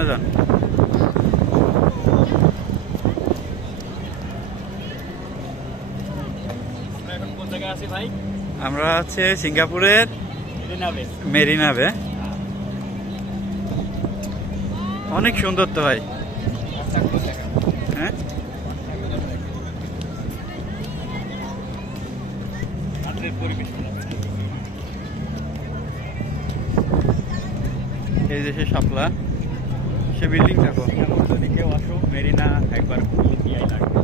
সামনে যান। আমরা হচ্ছে সিঙ্গাপুরের মেরিনা বে। অনেক সুন্দর তো ভাই। হ্যাঁ, এই দেশে শাপলা, সে বিল্ডিং দেখো। যদি কেউ আসো মেরিনা একবার ঘুরিয়ে দিয়াই লাগবে।